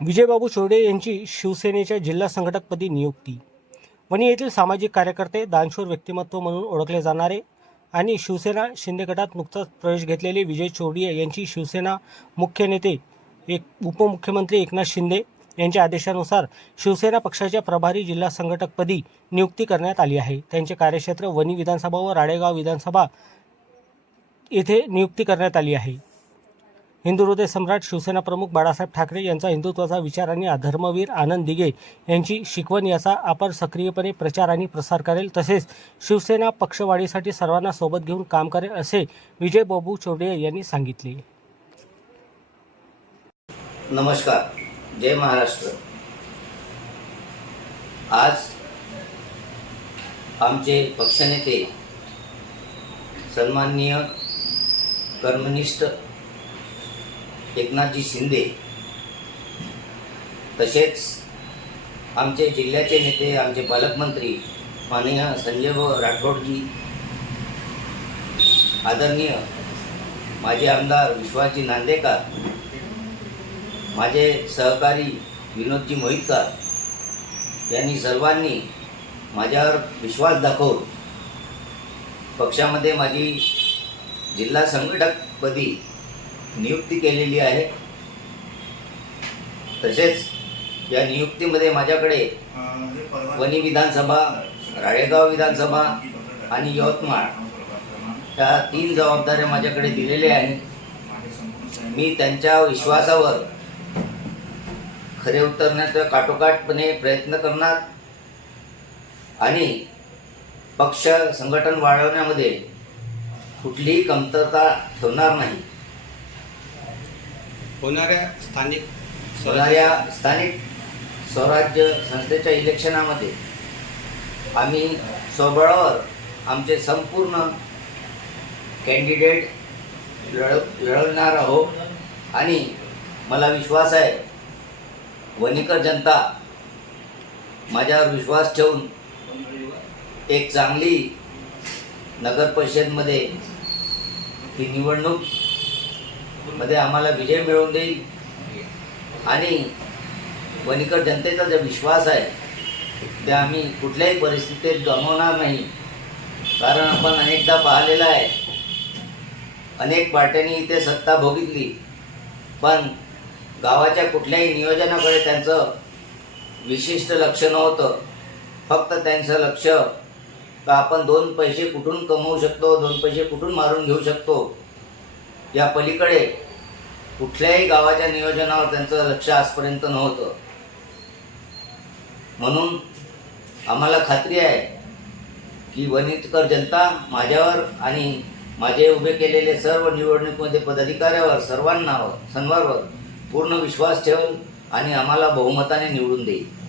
विजयबाबू शोडे यांची शिवसेनेच्या जिल्हा संघटकपदी नियुक्ती. वणी येथील सामाजिक कार्यकर्ते दानशूर व्यक्तिमत्व म्हणून ओळखले जाणारे आणि शिवसेना शिंदे गटात नुकताच प्रवेश घेतलेले विजय चोडिया यांची शिवसेना मुख्य नेते एक उपमुख्यमंत्री एकनाथ शिंदे यांच्या आदेशानुसार शिवसेना पक्षाच्या प्रभारी जिल्हा संघटकपदी नियुक्ती करण्यात आली आहे. त्यांचे कार्यक्षेत्र वणी विधानसभा व राळेगाव विधानसभा येथे नियुक्ती करण्यात आली आहे. हिंदू हृदय सम्राट शिवसेना प्रमुख बाळासाहेब ठाकरे यांचा हिंदुत्वाचा विचार आणि धर्मवीर आनंद दिघे यांची शिकवण याचा आपण सक्रियपणे प्रचार आणि प्रसार करेल. तसेच शिवसेना पक्षवाढीसाठी सर्वांना सोबत घेऊन काम करेल असे विजय बाबू चोरडे यांनी सांगितले. नमस्कार. जय महाराष्ट्र. आज आमचे पक्षनेते सन्माननीय कर्मनिष्ठ एकनाथजी शिंदे. तसेच आमचे जिल्ह्याचे नेते आमचे पालकमंत्री माननीय संजय राठोडजी आदरणीय माझे आमदार विश्वासजी नांदेकर माझे सहकारी विनोदजी मोहितकर यांनी सर्वांनी माझ्यावर विश्वास दाखवून पक्षामध्ये माझी जिल्हा संघटकपदी नियुक्ती केलेली आहे. तसेच या नियुक्तीमध्ये माझ्याकडे वणी विधानसभा राळेगाव विधानसभा आणि यवतमाळ या तीन जबाबदाऱ्या माझ्याकडे दिलेल्या आहेत. मी त्यांच्या विश्वासावर खरे उतरण्याचा काटोकाटपणे प्रयत्न करणार आणि पक्ष संघटन वाढवण्यामध्ये कुठलीही कमतरता ठेवणार नाही. होणाऱ्या स्थानिक होणाऱ्या स्थानिक स्वराज्य संस्थेच्या इलेक्शनामध्ये आम्ही स्वबळावर आमचे संपूर्ण कॅन्डिडेट लढ लढवणार आहोत. आणि मला विश्वास आहे वणीकर जनता माझ्यावर विश्वास ठेवून एक चांगली नगर परिषदमध्ये ही निवडणूक मध्ये आम्हाला विजय मिळवून देईल. आणि वणीकर जनतेचा जो विश्वास आहे ते आम्ही कुठल्याही परिस्थितीत गमावणार नाही. कारण आपण अनेकदा पाहिलेलं आहे अनेक पार्ट्यांनी इथे सत्ता भोगितली पण गावाच्या कुठल्याही नियोजनाकडे त्यांचं विशिष्ट लक्ष नव्हतं. फक्त त्यांचं लक्ष का आपण दोन पैसे कुठून कमवू शकतो दोन पैसे कुठून मारून घेऊ शकतो? या पलीकडे कुठल्याही गावाच्या नियोजनावर त्यांचं लक्ष आजपर्यंत नव्हतं. म्हणून आम्हाला खात्री आहे की वनितकर जनता माझ्यावर आणि माझे उभे केलेले सर्व निवडणुकीमध्ये पदाधिकाऱ्यावर सर्वांना सर्वांवर पूर्ण विश्वास ठेवून आणि आम्हाला बहुमताने निवडून देईल.